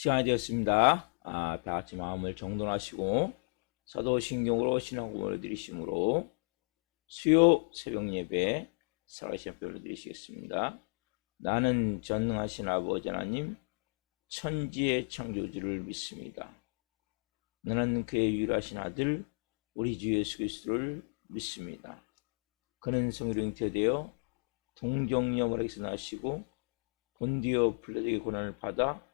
시간이 되었습니다. 다 같이 마음을 정돈하시고 사도신경으로 신앙고백을 드리심으로 수요 새벽 예배 살아계신 별로 드리시겠습니다. 나는 전능하신 아버지 하나님 천지의 창조주를 믿습니다. 나는 그의 유일하신 아들 우리 주 예수 그리스도를 믿습니다. 그는 성령으로 잉태되어 동정녀머리에서 나시고 본디오 빌라도의 고난을 받아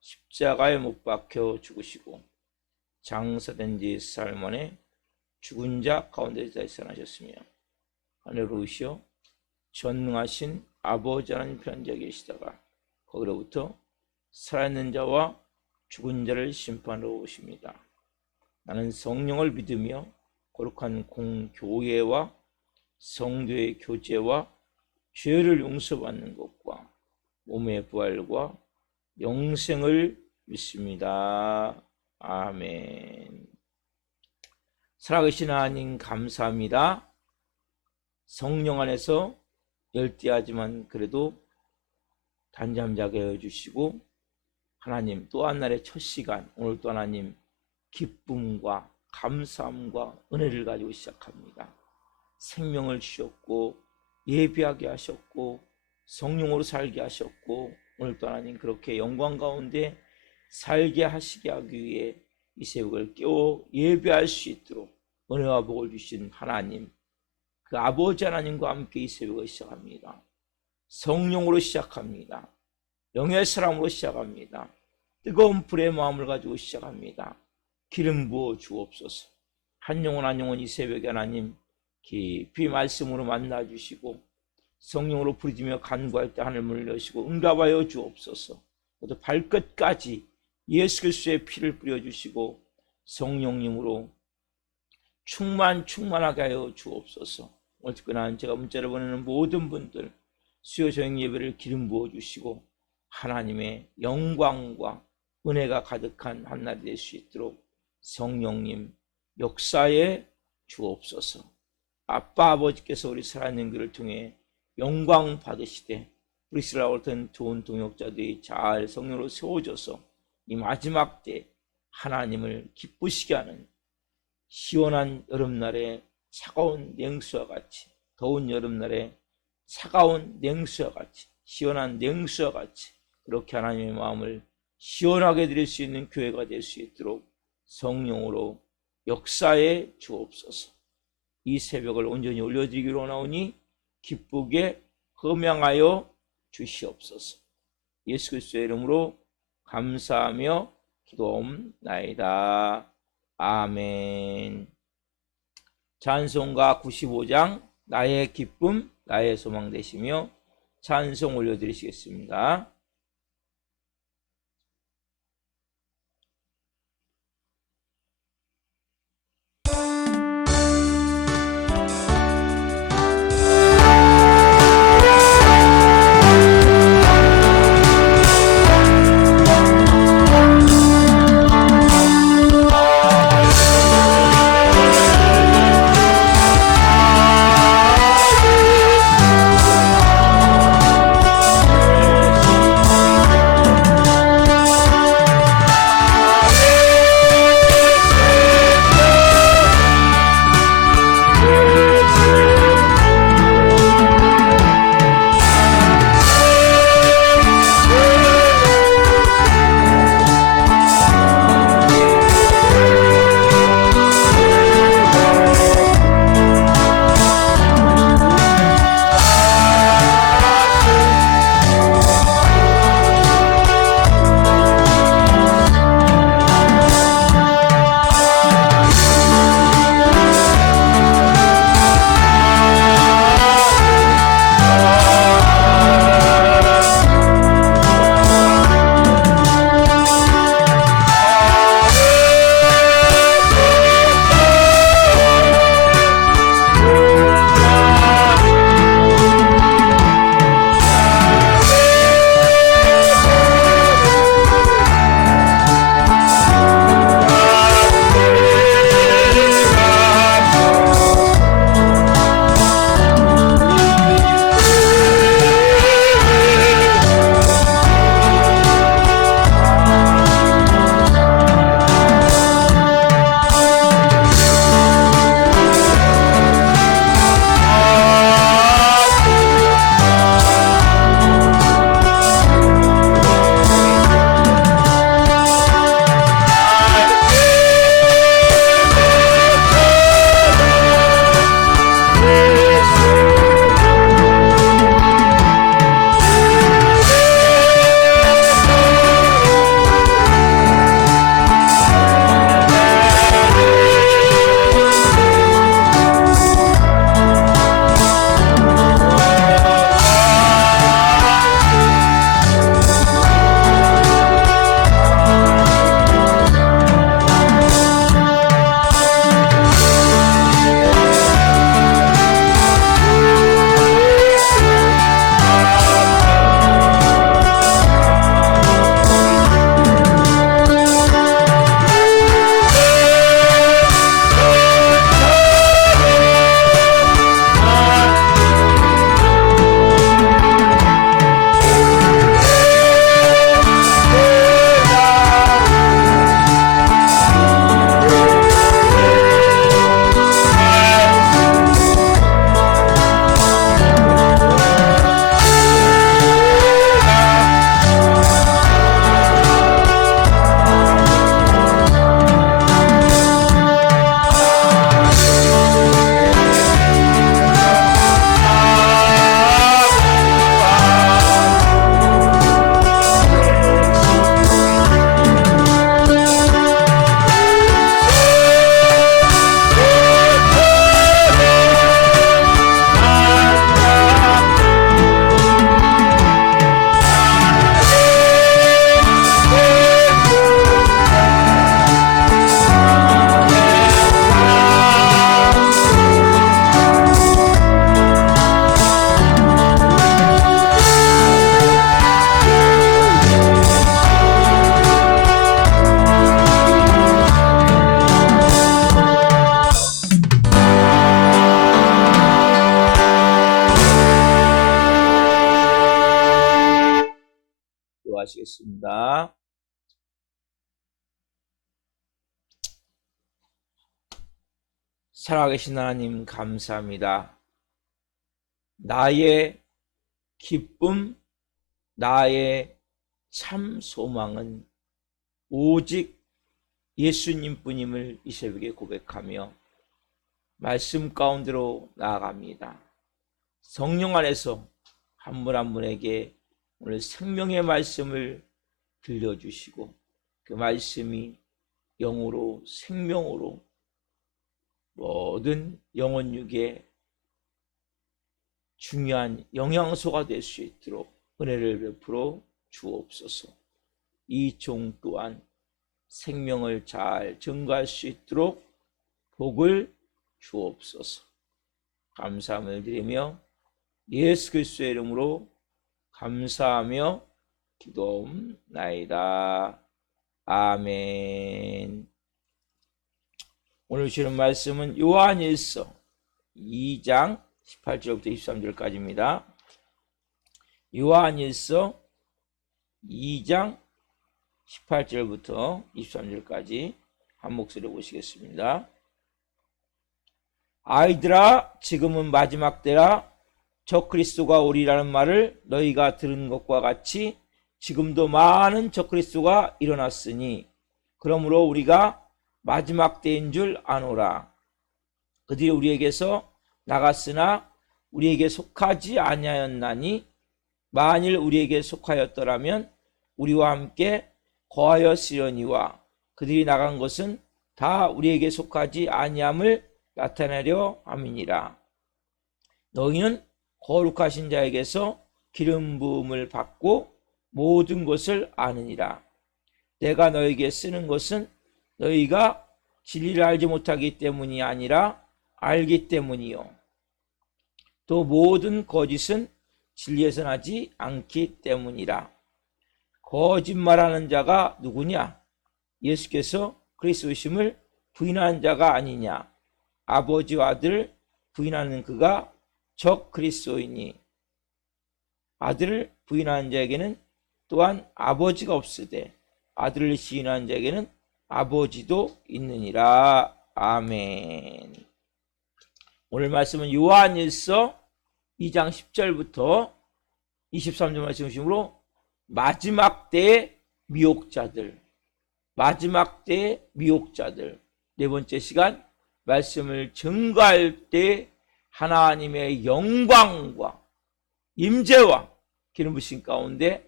십자가에 못 박혀 죽으시고 장사된 지 사흘 만에 죽은 자 가운데서 다시 살아나셨으며 하늘로 오시어 전능하신 아버지 하나님 편지에 계시다가 거기로부터 살아있는 자와 죽은 자를 심판하러 오십니다. 나는 성령을 믿으며 거룩한 공교회와 성도의 교제와 죄를 용서받는 것과 몸의 부활과 영생을 믿습니다. 아멘. 살아계신 하나님 감사합니다. 성령 안에서 열대하지만 그래도 단잠자게 해주시고 하나님 또 한 날의 첫 시간 오늘 또 하나님 기쁨과 감사함과 은혜를 가지고 시작합니다. 생명을 주셨고 예비하게 하셨고 성령으로 살게 하셨고 오늘 또 하나님 그렇게 영광 가운데 살게 하시게 하기 위해 이 새벽을 깨워 예배할 수 있도록 은혜와 복을 주신 하나님 그 아버지 하나님과 함께 이 새벽을 시작합니다. 성령으로 시작합니다. 영의 사람으로 시작합니다. 뜨거운 불의 마음을 가지고 시작합니다. 기름 부어 주옵소서. 한 영혼 한 영혼 이 새벽에 하나님 깊이 말씀으로 만나주시고 성령으로 부르짖으며 간구할 때 하늘문을 여시고 응답하여 주옵소서. 모두 발끝까지 예수 그리스도의 피를 뿌려주시고 성령님으로 충만하게 하여 주옵소서. 오늘 특별한 제가 문자를 보내는 모든 분들 수요 저녁 예배를 기름 부어주시고 하나님의 영광과 은혜가 가득한 한 날이 될 수 있도록 성령님 역사에 주옵소서. 아빠 아버지께서 우리 살아있는 그를 통해 영광 받으시되 우리 이스라엘 같은 좋은 동역자들이 잘 성령으로 세워져서 이 마지막 때 하나님을 기쁘시게 하는 시원한 여름날에 차가운 냉수와 같이 더운 여름날에 차가운 냉수와 같이 시원한 냉수와 같이 그렇게 하나님의 마음을 시원하게 드릴 수 있는 교회가 될 수 있도록 성령으로 역사에 주옵소서. 이 새벽을 온전히 올려드리기로 나오니 기쁘게 흠양하여 주시옵소서. 예수 그리스도의 이름으로 감사하며 기도옵나이다. 아멘. 찬송가 95장 나의 기쁨 나의 소망 되시며 찬송 올려드리시겠습니다. 기도하시겠습니다. 살아계신 하나님 감사합니다. 나의 기쁨, 나의 참 소망은 오직 예수님 뿐임을 이 새벽에 고백하며 말씀 가운데로 나아갑니다. 성령 안에서 한 분 한 분에게 오늘 생명의 말씀을 들려주시고 그 말씀이 영으로 생명으로 모든 영혼육에 중요한 영양소가 될 수 있도록 은혜를 베풀어 주옵소서. 이 종 또한 생명을 잘 증거할 수 있도록 복을 주옵소서. 감사함을 드리며 예수 그리스도의 이름으로 감사하며 기도옵나이다. 아멘. 오늘 주시는 말씀은 요한일서 2장 18절부터 23절까지입니다. 요한일서 2장 18절부터 23절까지 한 목소리로 보시겠습니다. 아이들아, 지금은 마지막 때라. 저 그리스도가 오리라는 말을 너희가 들은 것과 같이 지금도 많은 저 그리스도가 일어났으니 그러므로 우리가 마지막 때인 줄 아노라. 그들이 우리에게서 나갔으나 우리에게 속하지 아니하였나니 만일 우리에게 속하였더라면 우리와 함께 거하였으려니와 그들이 나간 것은 다 우리에게 속하지 아니함을 나타내려 함이니라. 너희는 거룩하신 자에게서 기름 부음을 받고 모든 것을 아느니라. 내가 너에게 쓰는 것은 너희가 진리를 알지 못하기 때문이 아니라 알기 때문이요. 또 모든 거짓은 진리에서 나지 않기 때문이라. 거짓말하는 자가 누구냐? 예수께서 그리스도심을 부인하는 자가 아니냐? 아버지와 아들을 부인하는 그가 적 그리스도이니 아들을 부인하는 자에게는 또한 아버지가 없으되 아들을 시인하는 자에게는 아버지도 있느니라. 아멘. 오늘 말씀은 요한일서 2장 10절부터 23절 말씀 중심으로 마지막 때의 미혹자들, 마지막 때의 미혹자들, 네 번째 시간 말씀을 증거할 때 하나님의 영광과 임재와 기름 부으심 가운데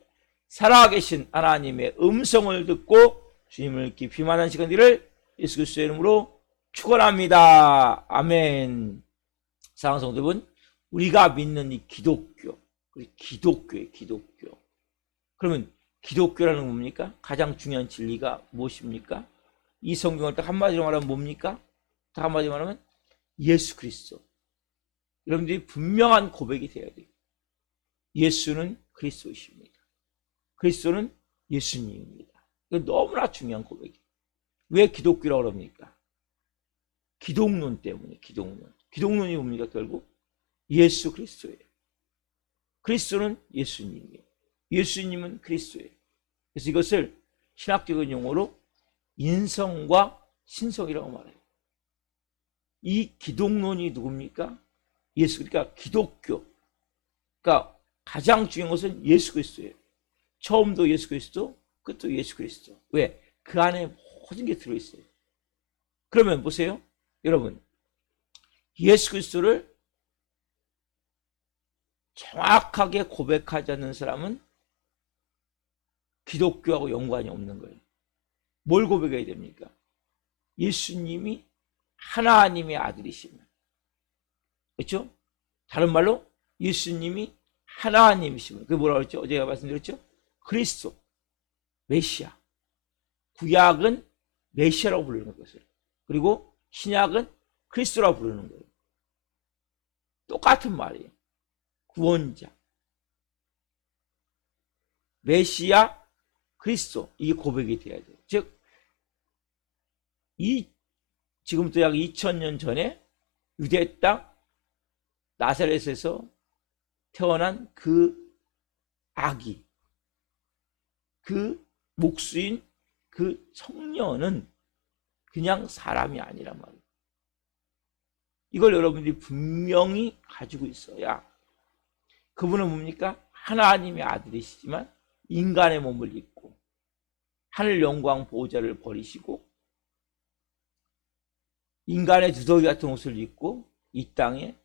살아계신 하나님의 음성을 듣고 주님을 깊이 만난 시간들을 예수 그리스도의 이름으로 축원합니다. 아멘. 사랑하는 성도 여러분, 우리가 믿는 이 기독교, 기독교예요. 기독교. 그러면 기독교라는 건 뭡니까? 가장 중요한 진리가 무엇입니까? 이 성경을 딱 한마디로 말하면 뭡니까? 딱 한마디로 말하면 예수 그리스도. 여러분들이 분명한 고백이 되어야 돼요. 예수는 그리스도이십니다. 그리스도는 예수님입니다. 이거 너무나 중요한 고백이에요. 왜 기독교라고 그럽니까? 기독론 때문에. 기독론이 뭡니까? 결국 예수 그리스도예요. 그리스도는 예수님이에요. 예수님은 그리스도예요. 그래서 이것을 신학적인 용어로 인성과 신성이라고 말해요. 이 기독론이 누굽니까? 예수, 그러니까 기독교. 그러니까 가장 중요한 것은 예수 그리스도예요. 처음도 예수 그리스도, 끝도 예수 그리스도. 왜? 그 안에 모든 게 들어있어요. 그러면 보세요. 여러분, 예수 그리스도를 정확하게 고백하지 않는 사람은 기독교하고 연관이 없는 거예요. 뭘 고백해야 됩니까? 예수님이 하나님의 아들이시면. 그렇죠? 다른 말로 예수님이 하나님이시면. 그게 뭐라고 그랬죠? 어제 말씀드렸죠? 그리스도, 메시아. 구약은 메시아라고 부르는 것을. 그리고 신약은 그리스도라고 부르는 거예요. 똑같은 말이에요. 구원자, 메시아, 그리스도. 이게 고백이 돼야 돼요. 즉, 지금부터 약 2000년 전에 유대 땅 나사렛에서 태어난 그 아기, 그 목수인 그 성녀는 그냥 사람이 아니란 말이에요. 이걸 여러분들이 분명히 가지고 있어야, 그분은 뭡니까? 하나님의 아들이시지만 인간의 몸을 입고 하늘 영광 보호자를 버리시고 인간의 두더기 같은 옷을 입고 이 땅에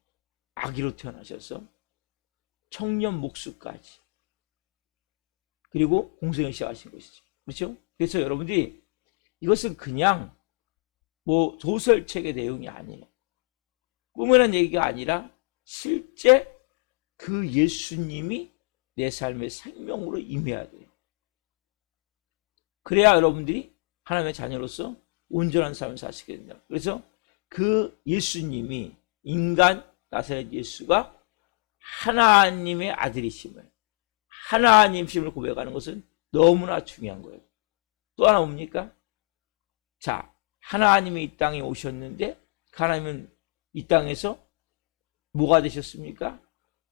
아기로 태어나셔서 청년 목수까지, 그리고 공생을 시작하신 것이죠. 그렇죠? 그래서 여러분들이 이것은 그냥 뭐 소설책의 내용이 아니에요. 꿈이라는 얘기가 아니라 실제 그 예수님이 내 삶의 생명으로 임해야 돼요. 그래야 여러분들이 하나님의 자녀로서 온전한 삶을 사시게 된다. 그래서 그 예수님이, 인간 나사렛 예수가 하나님의 아들이심을, 하나님심을 고백하는 것은 너무나 중요한 거예요. 또 하나 뭡니까? 자, 하나님이 이 땅에 오셨는데 하나님은 이 땅에서 뭐가 되셨습니까?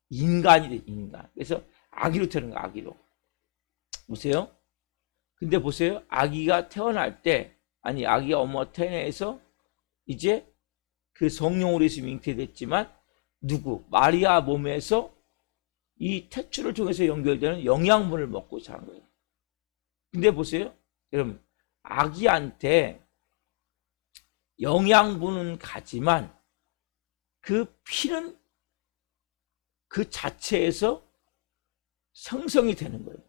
인간이 돼, 인간. 그래서 아기로 태어난 거예요, 아기로. 보세요. 근데 보세요. 아기가 태어날 때, 아니, 아기가 엄마 태어나서 이제 그 성령으로 예수님이 잉태됐지만 누구? 마리아 몸에서 이 태출을 통해서 연결되는 영양분을 먹고 자란 거예요. 근데 보세요. 여러분, 아기한테 영양분은 가지만 그 피는 그 자체에서 생성이 되는 거예요.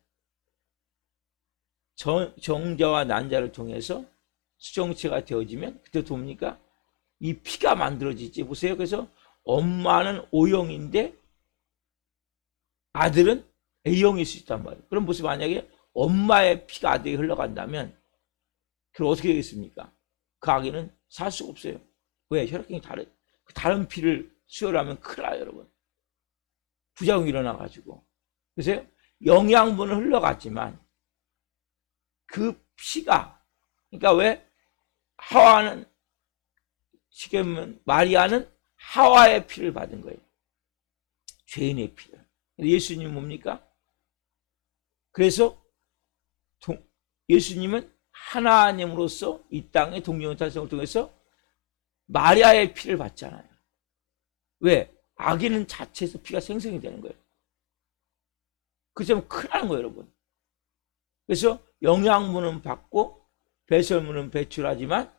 정자와 난자를 통해서 수정체가 되어지면 그때 뭡니까? 이 피가 만들어지지. 보세요. 그래서 엄마는 O형인데 아들은 A형일 수 있단 말이에요. 그럼 보세요. 만약에 엄마의 피가 아들에게 흘러간다면 그럼 어떻게 되겠습니까? 그 아기는 살 수가 없어요. 왜? 혈액형이 다른 피를 수혈하면 큰일 나요, 여러분. 부작용이 일어나가지고. 그래서 영양분은 흘러갔지만 그 피가, 그러니까 왜? 하와는, 쉽게 보면 마리아는 하와의 피를 받은 거예요. 죄인의 피를. 예수님은 뭡니까? 그래서 예수님은 하나님으로서 이 땅의 동정의 탄생을 통해서 마리아의 피를 받잖아요. 왜? 아기는 자체에서 피가 생성이 되는 거예요. 그래서 큰일 나는 거예요, 여러분. 그래서 영양분은 받고 배설물은 배출하지만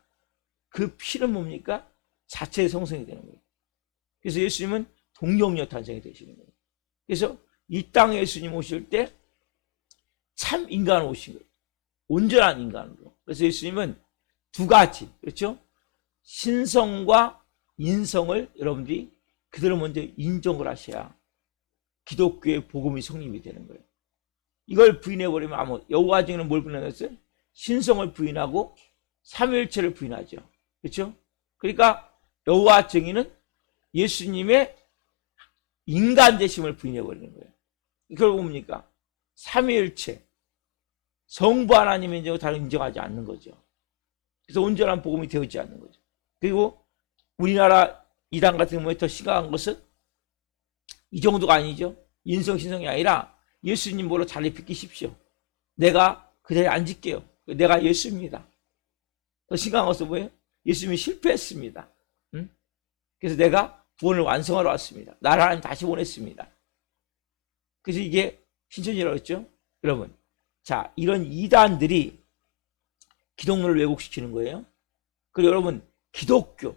그 피는 뭡니까? 자체의 성성이 되는 거예요. 그래서 예수님은 동정녀 탄생이 되시는 거예요. 그래서 이 땅에 예수님 오실 때 참 인간으로 오신 거예요. 온전한 인간으로. 그래서 예수님은 두 가지, 그렇죠? 신성과 인성을 여러분들이 그대로 먼저 인정을 하셔야 기독교의 복음이 성립이 되는 거예요. 이걸 부인해버리면 아무, 여호와 증인은 뭘 부인하겠어요? 신성을 부인하고 삼위일체를 부인하죠. 그렇죠? 그러니까 여호와 증인은 예수님의 인간 되심을 부인해버리는 거예요. 결국 뭡니까? 삼위일체, 성부 하나님의 인정을 다른 인정하지 않는 거죠. 그래서 온전한 복음이 되어지지 않는 거죠. 그리고 우리나라 이단 같은 경우에 더 심각한 것은 이 정도가 아니죠. 인성 신성이 아니라 예수님 보러 자리 비키십시오. 내가 그 자리에 앉을게요. 내가 예수입니다. 더 심각한 것은 뭐예요? 예수님이 실패했습니다. 응? 그래서 내가 구원을 완성하러 왔습니다. 나를 하나님 다시 보냈습니다. 그래서 이게 신천지라고 했죠. 여러분, 자, 이런 이단들이 기독론을 왜곡시키는 거예요. 그리고 여러분, 기독교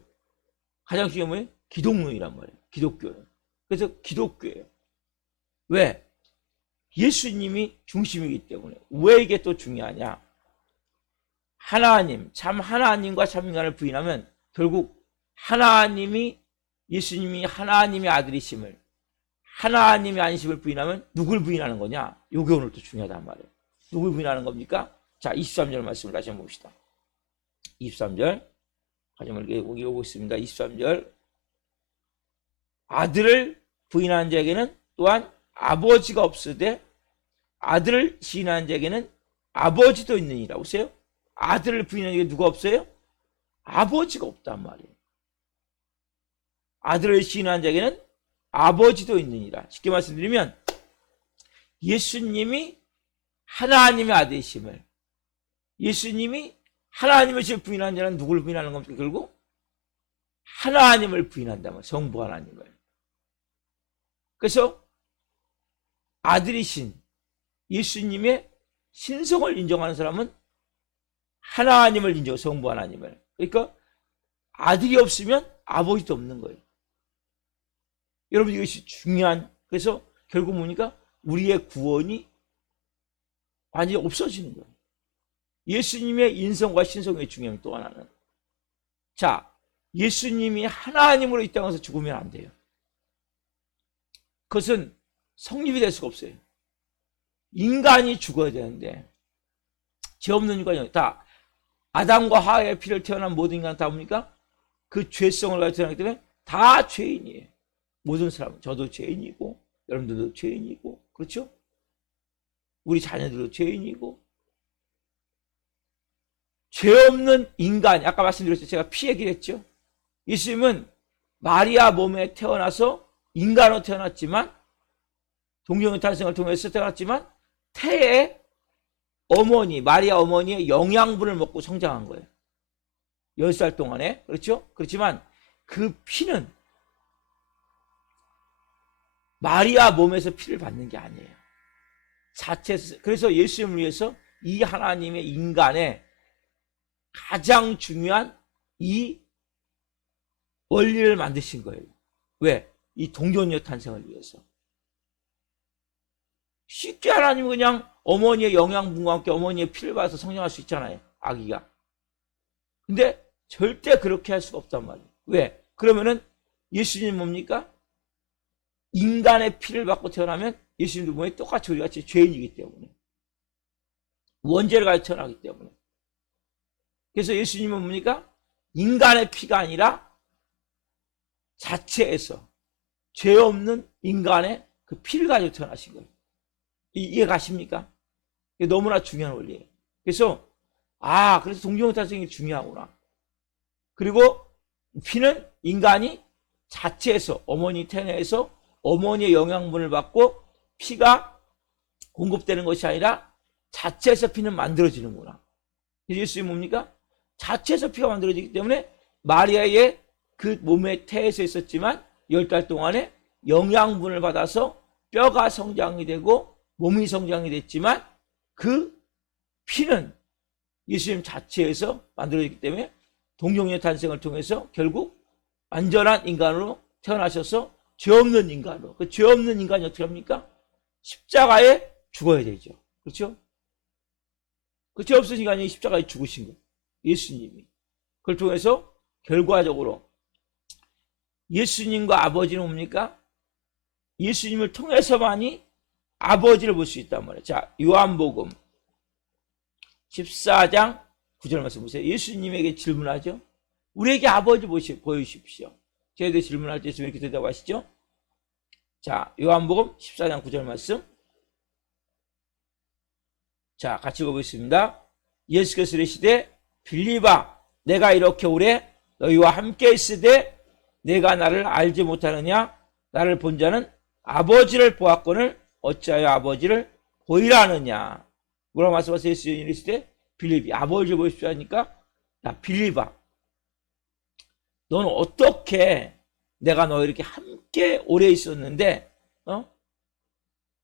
가장 중요한 뭐예요? 기독론이란 말이에요. 기독교는. 그래서 기독교예요. 왜? 예수님이 중심이기 때문에. 왜 이게 또 중요하냐? 하나님, 참 하나님과 참 인간을 부인하면 결국 하나님이, 예수님이 하나님의 아들이심을, 하나님의 아니심을 부인하면 누굴 부인하는 거냐? 요게 오늘 또 중요하단 말이에요. 누굴 부인하는 겁니까? 자, 23절 말씀을 다시 한번 봅시다. 23절 다시 한번 읽고 있습니다. 23절 아들을 부인하는 자에게는 또한 아버지가 없으되 아들을 시인하는 자에게는 아버지도 있느니라. 보세요. 아들을 부인하는 자에게 누가 없어요? 아버지가 없단 말이에요. 아들을 시인하는 자에게는 아버지도 있느니라. 쉽게 말씀드리면 예수님이 하나님의 아들이심을, 예수님이 하나님을 부인하는 자는 누구를 부인하는 겁니까? 결국 하나님을 부인한다면 성부 하나님을. 그래서 아들이신 예수님의 신성을 인정하는 사람은 하나님을 인정, 성부 하나님을. 그러니까 아들이 없으면 아버지도 없는 거예요. 여러분, 이것이 중요한, 그래서 결국 뭡니까? 우리의 구원이 완전히 없어지는 거예요. 예수님의 인성과 신성의 중요한 또 하나는, 자, 예수님이 하나님으로 이 땅에서 죽으면 안 돼요. 그것은 성립이 될 수가 없어요. 인간이 죽어야 되는데, 죄 없는 인간이 다 아담과 하와의 피를 태어난 모든 인간 다 뭡니까? 그 죄성을 가지고 태어나기 때문에 다 죄인이에요. 모든 사람은. 저도 죄인이고 여러분들도 죄인이고, 그렇죠? 우리 자녀들도 죄인이고. 죄 없는 인간, 아까 말씀드렸죠. 제가 피 얘기를 했죠. 예수님은 마리아 몸에 태어나서 인간으로 태어났지만, 동정의 탄생을 통해서 태어났지만, 태에 어머니, 마리아 어머니의 영양분을 먹고 성장한 거예요. 10살 동안에. 그렇죠? 그렇지만 그 피는 마리아 몸에서 피를 받는 게 아니에요. 자체에서. 그래서 예수님을 위해서 이 하나님의 인간의 가장 중요한 이 원리를 만드신 거예요. 왜? 이 동정녀 탄생을 위해서. 쉽게 하나님은 그냥 어머니의 영양분과 함께 어머니의 피를 받아서 성장할 수 있잖아요, 아기가. 근데 절대 그렇게 할 수가 없단 말이에요. 왜? 그러면은 예수님 뭡니까? 인간의 피를 받고 태어나면 예수님도 몸에 똑같이 우리 같이 죄인이기 때문에, 원죄를 가지고 태어나기 때문에. 그래서 예수님은 뭡니까? 인간의 피가 아니라 자체에서 죄 없는 인간의 그 피를 가지고 태어나신 거예요. 이해 가십니까? 이게 너무나 중요한 원리예요. 그래서 그래서 동정의 탄생이 중요하구나. 그리고 피는 인간이 자체에서, 어머니 태내에서 어머니의 영양분을 받고 피가 공급되는 것이 아니라 자체에서 피는 만들어지는구나. 그래서 예수님이 뭡니까? 자체에서 피가 만들어지기 때문에 마리아의 그 몸의 태에서 있었지만 10달 동안에 영양분을 받아서 뼈가 성장이 되고 몸이 성장이 됐지만, 그 피는 예수님 자체에서 만들어지기 때문에 동정녀 탄생을 통해서 결국 완전한 인간으로 태어나셔서 죄 없는 인간으로. 그 죄 없는 인간이 어떻게 합니까? 십자가에 죽어야 되죠. 그렇죠? 그 죄 없으신 인간이 십자가에 죽으신 거예요, 예수님이. 그걸 통해서 결과적으로 예수님과 아버지는 뭡니까? 예수님을 통해서만이 아버지를 볼 수 있단 말이에요. 자, 요한복음 14장 9절 말씀 보세요. 예수님에게 질문하죠. 우리에게 아버지 보여주십시오. 저희들 질문할 때 예수님 이렇게 대답하시죠. 자, 요한복음 14장 9절 말씀. 자, 같이 보겠습니다. 예수께서 이르시되 빌립아, 내가 이렇게 오래 너희와 함께 있으되 내가 나를 알지 못하느냐? 나를 본 자는 아버지를 보았거늘 어찌하여 아버지를 보이라 하느냐? 뭐라고 말씀하세요? 예수님이 이르시되 빌립이 아버지를 보십시오 하니까, 야 빌립아, 너는 어떻게 내가 너 이렇게 함께 오래 있었는데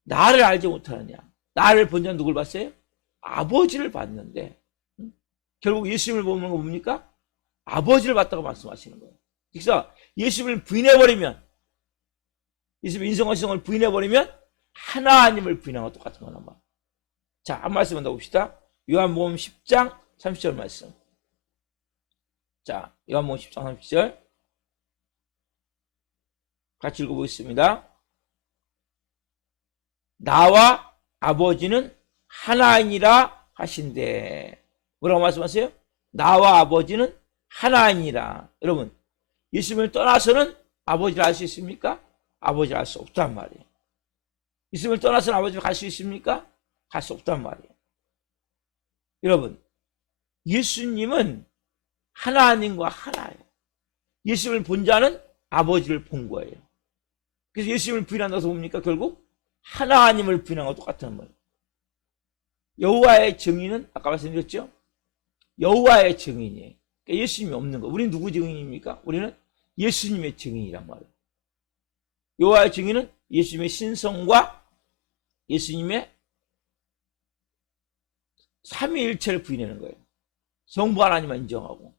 나를 알지 못하느냐? 나를 본 자는 누굴 봤어요? 아버지를 봤는데. 결국 예수님을 보는 거 뭡니까? 아버지를 봤다고 말씀하시는 거예요. 그래서 예수님을 부인해버리면, 예수님의 인성과 신성을 부인해버리면 하나님을 부인한 것 똑같은 거란 말이에요. 자, 한 말씀 더 봅시다. 요한복음 10장 30절 말씀. 자, 요한복음 10장 30절 같이 읽어보겠습니다. 나와 아버지는 하나이니라 하신대. 뭐라고 말씀하세요? 나와 아버지는 하나이니라. 여러분, 예수님을 떠나서는 아버지를 알 수 있습니까? 아버지를 알 수 없단 말이에요. 예수님을 떠나서는 아버지를 갈 수 있습니까? 갈 수 없단 말이에요. 여러분, 예수님은 하나님과 하나예요. 예수님을 본 자는 아버지를 본 거예요. 그래서 예수님을 부인한다고 뭡니까? 결국 하나님을 부인한 것 똑같은 거예요. 여호와의 증인은 아까 말씀드렸죠? 여호와의 증인이에요. 그러니까 예수님이 없는 거. 우리는 누구 증인입니까? 우리는 예수님의 증인이란 말이에요. 여호와의 증인은 예수님의 신성과 예수님의 삼위일체를 부인하는 거예요. 성부 하나님만 인정하고.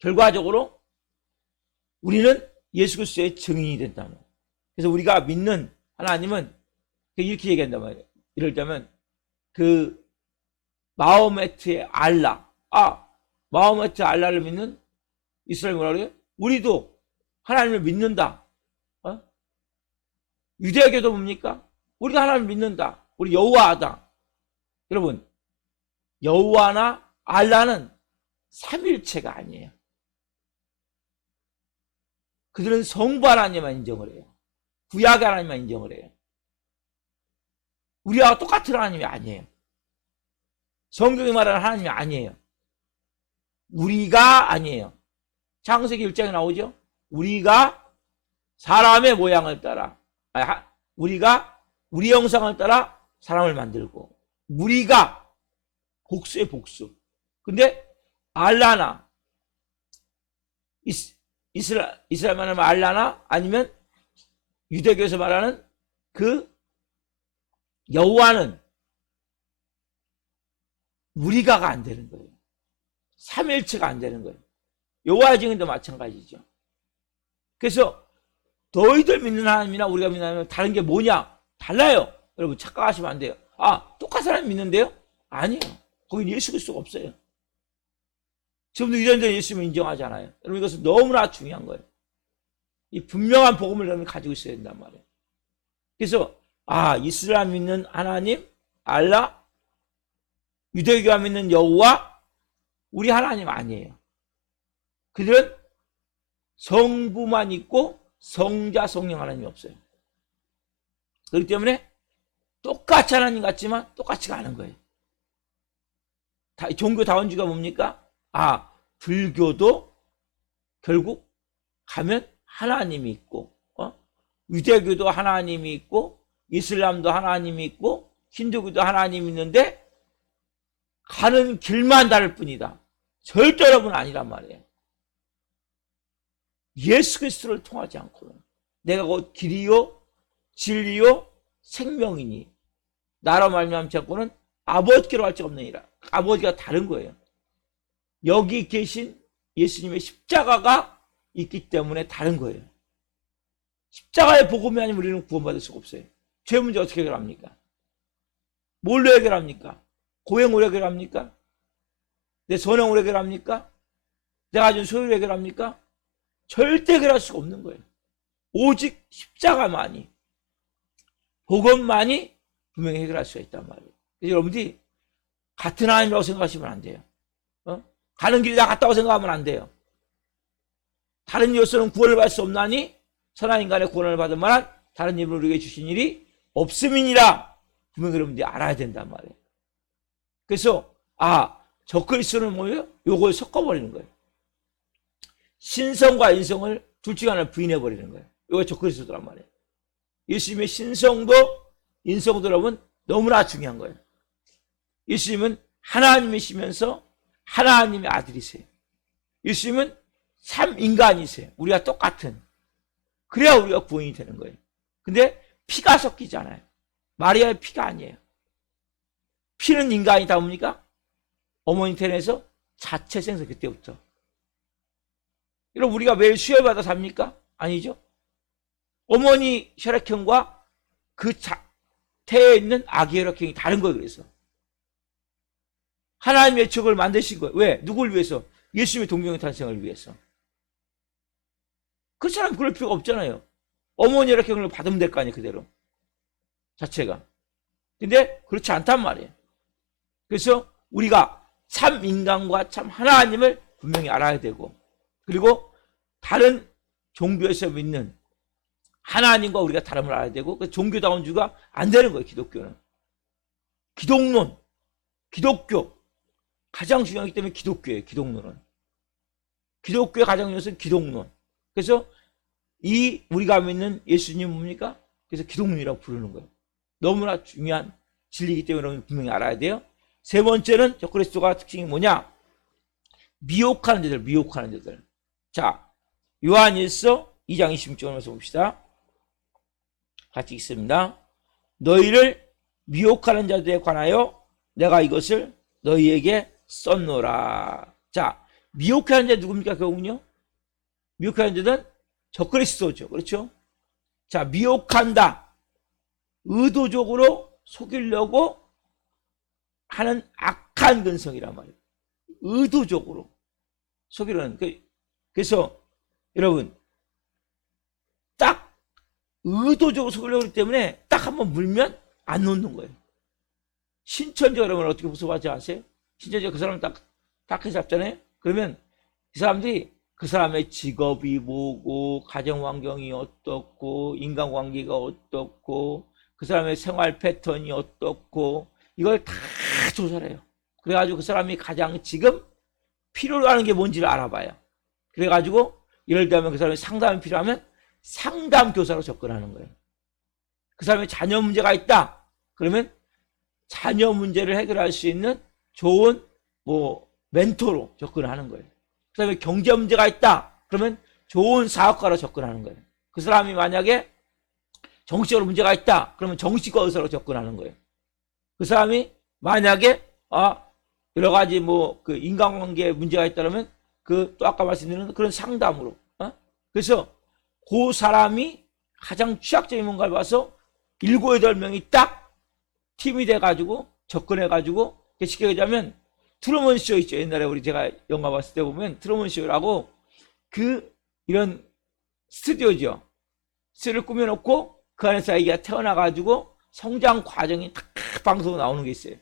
결과적으로 우리는 예수 그리스도의 증인이 된단 말이에요. 그래서 우리가 믿는 하나님은 이렇게 얘기한단 말이에요. 이럴 때면 그 마호메트의 알라, 마호메트 알라를 믿는 이스라엘 뭐라 그래요? 우리도 하나님을 믿는다. 유대교도 뭡니까? 우리도 하나님을 믿는다. 우리 여호와다. 여러분, 여호와나 알라는 삼일체가 아니에요. 그들은 성부 하나님만 인정을 해요. 구약 하나님만 인정을 해요. 우리와 똑같은 하나님이 아니에요. 성경이 말하는 하나님이 아니에요. 우리가 아니에요. 창세기 1장에 나오죠. 우리가 사람의 모양을 따라, 우리가 우리 형상을 따라 사람을 만들고, 우리가 복수의 복수. 근데 알라나 이스라엘 말하면 알라나 아니면 유대교에서 말하는 그 여호와는 우리가가 안 되는 거예요. 삼일체가 안 되는 거예요. 여호와의 증인도 마찬가지죠. 그래서 너희들 믿는 하나님이나 우리가 믿는 하나님은 다른 게 뭐냐? 달라요. 여러분 착각하시면 안 돼요. 똑같은 하나님 믿는데요? 아니에요. 거긴 예수 그리스도가 없어요. 지금도 이런저런 예수님을 인정하잖아요. 여러분 이것은 너무나 중요한 거예요. 이 분명한 복음을 여러분이 가지고 있어야 된단 말이에요. 그래서 이슬람 믿는 하나님, 알라, 유대교가 믿는 여호와, 우리 하나님 아니에요. 그들은 성부만 있고 성자, 성령 하나님이 없어요. 그렇기 때문에 똑같이 하나님 같지만 똑같지가 않은 거예요. 종교 다원주의가 뭡니까? 불교도 결국 가면 하나님이 있고, 유대교도 하나님이 있고, 이슬람도 하나님이 있고, 힌두교도 하나님이 있는데 가는 길만 다를 뿐이다. 절대 여러분 아니란 말이에요. 예수 그리스도를 통하지 않고는 내가 곧 길이요 진리요 생명이니 나로 말미암지 않고는 아버지께로 갈 수 없느니라. 아버지가 다른 거예요. 여기 계신 예수님의 십자가가 있기 때문에 다른 거예요. 십자가의 복음이 아니면 우리는 구원받을 수가 없어요. 죄 문제 어떻게 해결합니까? 뭘로 해결합니까? 고행으로 해결합니까? 내 선행으로 해결합니까? 내가 가진 소유로 해결합니까? 절대 해결할 수가 없는 거예요. 오직 십자가만이, 복음만이 분명히 해결할 수가 있단 말이에요. 그래서 여러분들이 같은 하나님이라고 생각하시면 안 돼요. 가는 길이 다 같다고 생각하면 안 돼요. 다른 이로서는 구원을 받을 수 없나니 선한 인간의 구원을 받을 만한 다른 이름으로 우리에게 주신 일이 없음이니라. 분명히 여러분들이 알아야 된단 말이에요. 그래서 적그리스도는 뭐예요? 요걸 섞어버리는 거예요. 신성과 인성을 둘 중에 하나를 부인해버리는 거예요. 이거 적그리스도란 말이에요. 예수님의 신성도 인성도 여러분 너무나 중요한 거예요. 예수님은 하나님이시면서 하나님의 아들이세요. 예수님은 삼인간이세요. 우리가 똑같은. 그래야 우리가 구원이 되는 거예요. 근데 피가 섞이잖아요. 마리아의 피가 아니에요. 피는 인간이 다 뭡니까? 어머니 태에서 자체 생성, 그때부터. 여러분 우리가 매일 수혈받아 삽니까? 아니죠. 어머니 혈액형과 그 태에 있는 아기 혈액형이 다른 거예요. 그래서 하나님의 척을 만드신 거예요. 왜? 누굴 위해서? 예수님의 동정의 탄생을 위해서. 그 사람 그럴 필요가 없잖아요. 어머니 혈액형을 받으면 될 거 아니에요. 그대로 자체가. 근데 그렇지 않단 말이에요. 그래서 우리가 참 인간과 참 하나님을 분명히 알아야 되고, 그리고 다른 종교에서 믿는 하나님과 우리가 다름을 알아야 되고, 그 종교다원주의가 안 되는 거예요. 기독교는 기독론, 기독교 가장 중요하기 때문에 기독교예요. 기독론은 기독교의 가장 중요한 것은 기독론. 그래서 우리가 믿는 예수님은 뭡니까? 그래서 기독론이라고 부르는 거예요. 너무나 중요한 진리이기 때문에 여러분 분명히 알아야 돼요. 세 번째는 적그리스도가 특징이 뭐냐? 미혹하는 자들, 미혹하는 자들. 자, 요한일서 2장 26절에서 봅시다. 같이 읽습니다. 너희를 미혹하는 자들에 관하여 내가 이것을 너희에게 썼노라. 자, 미혹하는 자 누굽니까? 결국은요, 미혹하는 자는 적그리스도죠. 그렇죠? 자, 미혹한다. 의도적으로 속이려고 하는 악한 근성이란 말이에요. 의도적으로 속이려는. 그래서 여러분, 딱 의도적으로 속이려고 하기 때문에 딱 한번 물면 안 놓는 거예요. 신천지가 여러분 어떻게 무서워하지 아세요? 신천지가 그 사람을 딱 해서 잡잖아요. 그러면 이 사람들이 그 사람의 직업이 뭐고, 가정 환경이 어떻고, 인간관계가 어떻고, 그 사람의 생활 패턴이 어떻고, 이걸 다 조사를 해요. 그래가지고 그 사람이 가장 지금 필요로 하는 게 뭔지를 알아봐요. 그래가지고 예를 들면 그 사람이 상담이 필요하면 상담 교사로 접근하는 거예요. 그 사람의 자녀 문제가 있다. 그러면 자녀 문제를 해결할 수 있는 좋은 멘토로 접근하는 거예요. 그 다음에 경제 문제가 있다. 그러면 좋은 사업가로 접근하는 거예요. 그 사람이 만약에 정치적으로 문제가 있다. 그러면 정치과 의사로 접근하는 거예요. 그 사람이 만약에 여러 가지 그 인간관계에 문제가 있다면 또 아까 말씀드린 그런 상담으로. 그래서 그 사람이 가장 취약적인 뭔가를 봐서 7, 8명이 딱 팀이 돼가지고 접근해가지고 쉽게 얘기하면 트루먼 쇼 있죠. 옛날에 제가 영화 봤을 때 보면 트루먼 쇼라고 이런 스튜디오죠. 스튜디오를 꾸며놓고 그 안에서 아이가 태어나가지고 성장 과정이 딱 방송으로 나오는 게 있어요.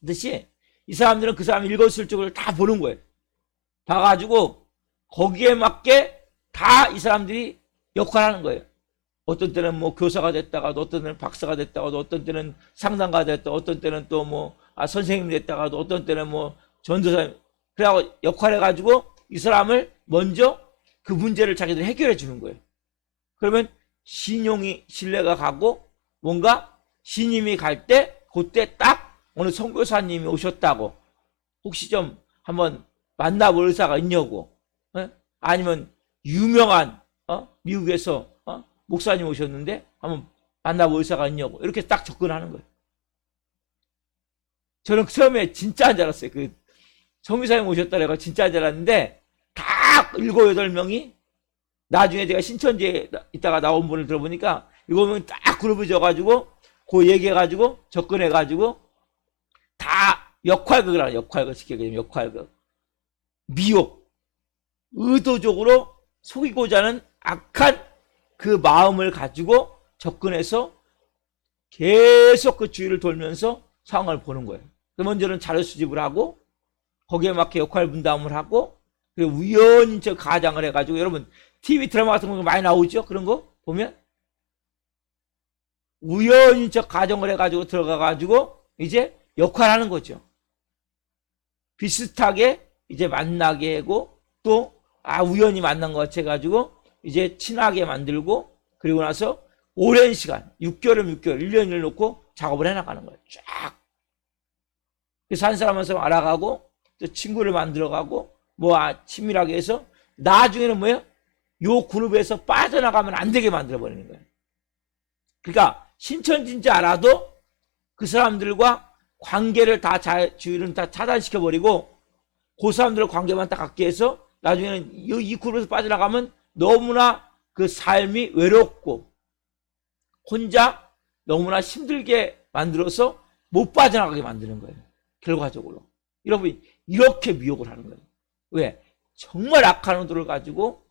그렇듯이 이 사람들은 그 사람 일거수일투족을 다 보는 거예요. 봐가지고 거기에 맞게 다 이 사람들이 역할을 하는 거예요. 어떤 때는 교사가 됐다가도, 어떤 때는 박사가 됐다가도, 어떤 때는 상담가가 됐다가, 어떤 때는 또 선생님 됐다가도, 어떤 때는 전도사님. 그래가지고 역할해가지고 이 사람을 먼저 그 문제를 자기들이 해결해 주는 거예요. 그러면 신뢰가 가고 뭔가 신임이 갈 때 그때 딱 오늘 선교사님이 오셨다고 혹시 좀 한번 만나볼 의사가 있냐고, 아니면 유명한 미국에서 목사님 오셨는데 한번 만나볼 의사가 있냐고, 이렇게 딱 접근하는 거예요. 저는 처음에 진짜 줄 알았어요. 선교사님 오셨다 내가 진짜 줄 알았는데 딱 7, 8명이 나중에 제가 신천지에 있다가 나온 분을 들어보니까 7명이 딱 그룹이 져가지고 얘기해가지고 접근해가지고 다 역할극을 하는, 역할극 시켜요. 역할극. 미혹. 의도적으로 속이고자 하는 악한 그 마음을 가지고 접근해서 계속 그 주위를 돌면서 상황을 보는 거예요. 먼저는 자료 수집을 하고 거기에 맞게 역할 분담을 하고, 그리고 우연히 가장을 해가지고, 여러분 TV 드라마 같은 거 많이 나오죠? 그런 거 보면 우연히 가정을 해가지고 들어가가지고 이제 역할하는 거죠. 비슷하게 이제 만나게 하고 또 우연히 만난 것 같아 가지고 이제 친하게 만들고, 그리고 나서 오랜 시간 6개월이면 6개월 1년을 놓고 작업을 해나가는 거예요. 쫙. 그래서 한 사람 한 사람 알아가고 또 친구를 만들어가고 친밀하게 해서 나중에는 뭐예요? 요 그룹에서 빠져나가면 안 되게 만들어버리는 거예요. 그러니까 신천지인지 알아도 그 사람들과 관계를 주위를 다 차단시켜버리고 그 사람들과 관계만 딱 갖게 해서 나중에는 이 그룹에서 빠져나가면 너무나 그 삶이 외롭고 혼자 너무나 힘들게 만들어서 못 빠져나가게 만드는 거예요. 결과적으로. 여러분 이렇게 미혹을 하는 거예요. 왜? 정말 악한 의도를 가지고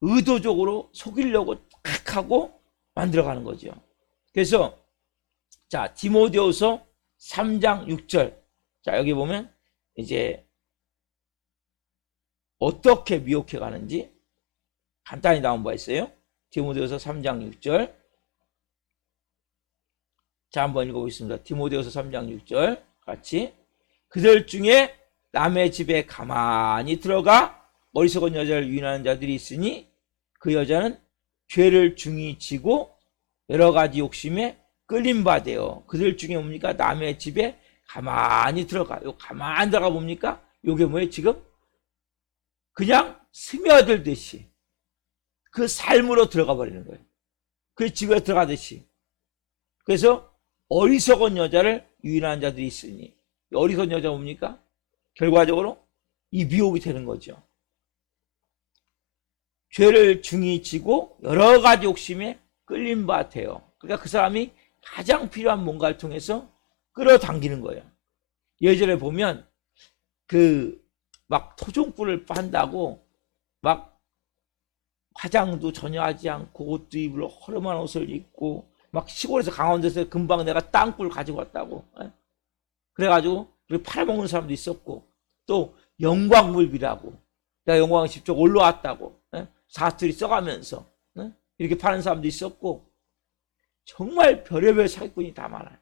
의도적으로 속이려고 탁 하고 만들어가는 거죠. 그래서 자, 디모데후서 3장 6절. 자, 여기 보면 이제 어떻게 미혹해 가는지 간단히 나온 바 있어요. 디모데후서 3장 6절. 자, 한번 읽어보겠습니다. 디모데후서 3장 6절 같이. 그들 중에 남의 집에 가만히 들어가 어리석은 여자를 유인하는 자들이 있으니 그 여자는 죄를 중히 지고 여러 가지 욕심에 끌림받아요. 그들 중에 뭡니까? 남의 집에 가만히 들어가. 요 가만히 들어가 뭡니까? 요게 뭐예요? 지금 그냥 스며들듯이 그 삶으로 들어가 버리는 거예요. 그 집에 들어가듯이. 그래서 어리석은 여자를 유인하는 자들이 있으니, 어리석은 여자 뭡니까? 결과적으로 이 미혹이 되는 거죠. 죄를 중히 지고 여러 가지 욕심에 끌린 바 같아요. 그러니까 그 사람이 가장 필요한 뭔가를 통해서 끌어당기는 거예요. 예전에 보면 그 막 토종꿀을 판다고 막 화장도 전혀 하지 않고 옷도 입으로 허름한 옷을 입고 막 시골에서 강원도에서 금방 내가 땅굴 가지고 왔다고, 그래가지고 팔아먹는 사람도 있었고, 또 영광물비라고 내가 영광을 직접 올라왔다고, 사투리 써가면서 이렇게 파는 사람도 있었고, 정말 별의별 사기꾼이 다 많아요.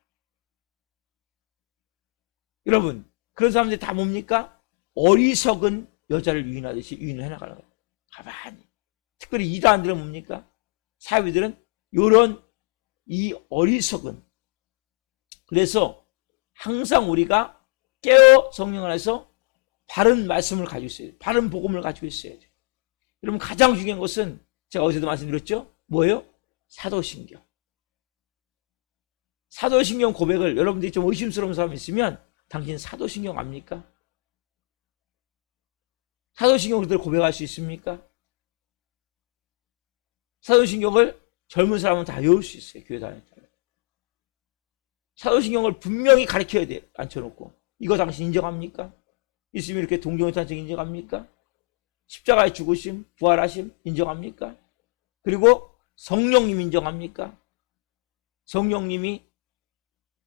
여러분, 그런 사람들이 다 뭡니까? 어리석은 여자를 유인하듯이 유인을 해나가는 거예요. 가만히. 특별히 이단들은 뭡니까? 사회들은 요런 이 어리석은. 그래서 항상 우리가 깨어 성령 안에서 바른 말씀을 가지고 있어야 돼요. 바른 복음을 가지고 있어야 돼요. 여러분, 가장 중요한 것은 제가 어제도 말씀드렸죠? 뭐예요? 사도신경. 사도신경 고백을 여러분들이 좀 의심스러운 사람이 있으면 당신 사도신경 압니까? 사도신경을 그대로 고백할 수 있습니까? 사도신경을 젊은 사람은 다 외울 수 있어요. 교회 다닐 때. 사도신경을 분명히 가르쳐야 돼요. 앉혀놓고. 이거 당신 인정합니까? 있으면 이렇게 동정의 탄생 인정합니까? 십자가의 죽으심, 부활하심 인정합니까? 그리고 성령님 인정합니까? 성령님이,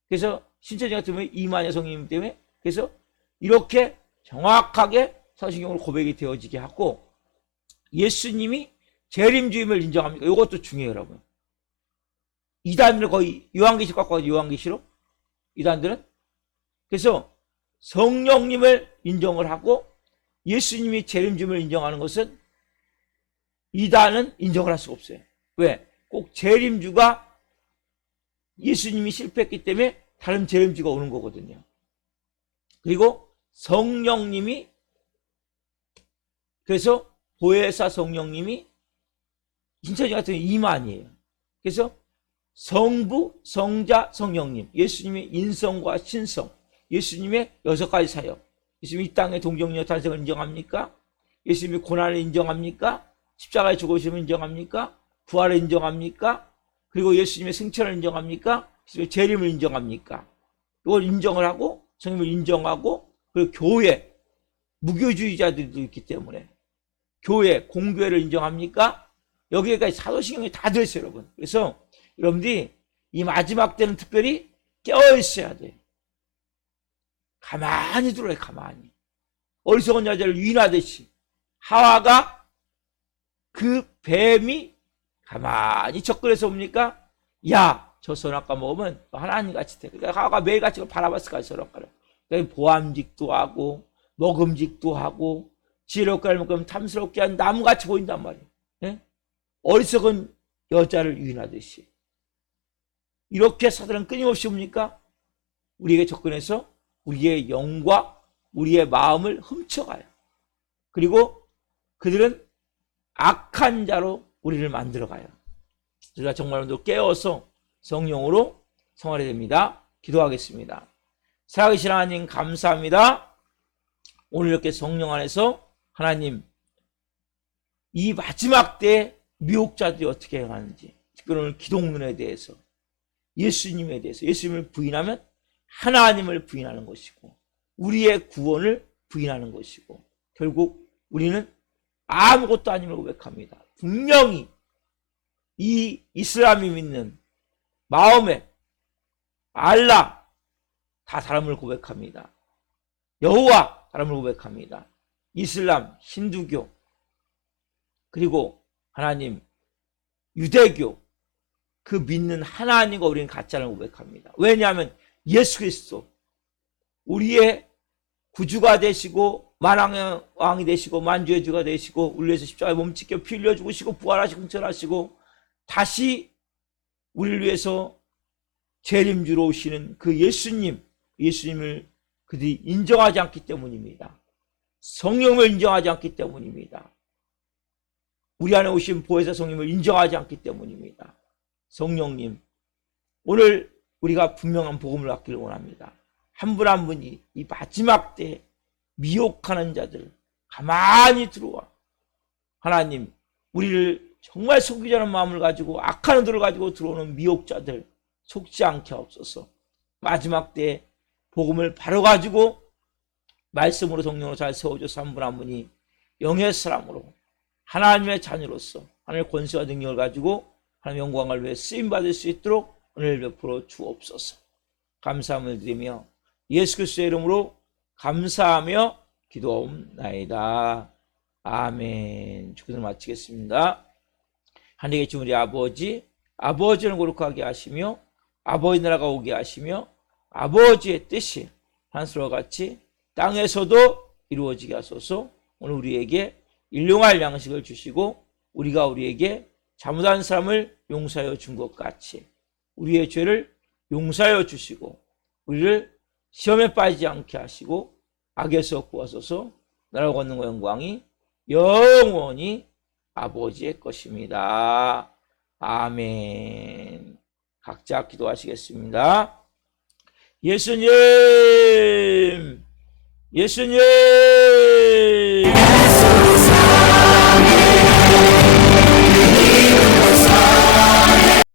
그래서 신천지 같은 경우에 이만희 성령님 때문에, 그래서 이렇게 정확하게 사도신경으로 고백이 되어지게 하고, 예수님이 재림주임을 인정합니까? 이것도 중요해요, 여러분. 이단들은 거의 요한계시록 갖고 가서 요한계시록, 이단들은. 그래서 성령님을 인정을 하고 예수님이 재림주임을 인정하는 것은 이단은 인정을 할 수가 없어요. 왜? 꼭 재림주가 예수님이 실패했기 때문에 다른 재림주가 오는 거거든요. 그리고 성령님이, 그래서 보혜사 성령님이 신천지 같은 경우 이만이에요. 그래서 성부, 성자, 성령님, 예수님의 인성과 신성, 예수님의 6가지 사역, 예수님이 이 땅의 동정녀 탄생을 인정합니까? 예수님이 고난을 인정합니까? 십자가에 죽으심을 인정합니까? 부활을 인정합니까? 그리고 예수님의 승천을 인정합니까? 예수님의 재림을 인정합니까? 이걸 인정을 하고, 성령을 인정하고, 그리고 교회, 무교주의자들도 있기 때문에 교회, 공교회를 인정합니까? 여기에까지 사도신경이 다 들어있어요, 여러분. 그래서 여러분들이 이 마지막 때는 특별히 깨어있어야 돼요. 가만히 들어요, 가만히. 어리석은 여자를 유인하듯이 하와가 그 뱀이 가만히 접근해서 뭡니까? 야, 저 선악과 먹으면 하나님 같이 돼. 그러니까 하와가 매일같이 바라봤을 거야, 선악과를. 그러니까 보암직도 하고 먹음직도 하고 지혜롭게 알면 탐스럽게 한 나무같이 보인단 말이에요. 예? 어리석은 여자를 유인하듯이. 이렇게 사단은 끊임없이 옵니까? 우리에게 접근해서 우리의 영과 우리의 마음을 훔쳐가요. 그리고 그들은 악한 자로 우리를 만들어가요. 우리가 정말 깨어서 성령으로 성화해야 됩니다. 기도하겠습니다. 살아계신 하나님 감사합니다. 오늘 이렇게 성령 안에서 하나님 이 마지막 때 미혹자들이 어떻게 행하는지, 특별히 오늘 기독론에 대해서, 예수님에 대해서, 예수님을 부인하면 하나님을 부인하는 것이고 우리의 구원을 부인하는 것이고 결국 우리는 아무것도 아님을 고백합니다. 분명히 이 이슬람이 믿는 마음에 알라 다 다름을 고백합니다. 여호와 다름을 고백합니다. 이슬람, 힌두교, 그리고 하나님, 유대교, 그 믿는 하나님과 우리는 가짜를 고백합니다. 왜냐하면 예수 그리스도 우리의 구주가 되시고 만왕의 왕이 되시고 만주의 주가 되시고 우리 위해서 십자가에 몸짓겨 피 흘려 죽으시고 부활하시고 승천하시고 다시 우리를 위해서 재림주로 오시는 그 예수님을 그들이 인정하지 않기 때문입니다. 성령을 인정하지 않기 때문입니다. 우리 안에 오신 보혜사 성령을 인정하지 않기 때문입니다. 성령님, 오늘 우리가 분명한 복음을 받기를 원합니다. 한 분 한 분이 이 마지막 때 미혹하는 자들 가만히 들어와. 하나님, 우리를 정말 속이지 않은 마음을 가지고 악한 의도를 가지고 들어오는 미혹자들 속지 않게 하옵소서. 마지막 때 복음을 바로 가지고 말씀으로 성령으로 잘 세워줘서 한 분 한 분이 영의 사람으로 하나님의 자녀로서 하나님의 권세와 능력을 가지고 하나님의 영광을 위해 쓰임받을 수 있도록 은혜를 베풀어 주옵소서. 감사함을 드리며 예수 그리스도의 이름으로 감사하며 기도하옵나이다. 아멘. 축복을 마치겠습니다. 하늘에 계신 우리 아버지를 거룩하게 하시며 아버지 나라가 오게 하시며 아버지의 뜻이 하늘과 같이 땅에서도 이루어지게 하소서. 오늘 우리에게 일용할 양식을 주시고 우리가 우리에게 잘못한 사람을 용서하여 준 것 같이 우리의 죄를 용서하여 주시고 우리를 시험에 빠지지 않게 하시고 악에서 구하소서. 나라와 권능과 영광이 영원히 아버지의 것입니다. 아멘. 각자 기도하시겠습니다. 예수님, 예수님,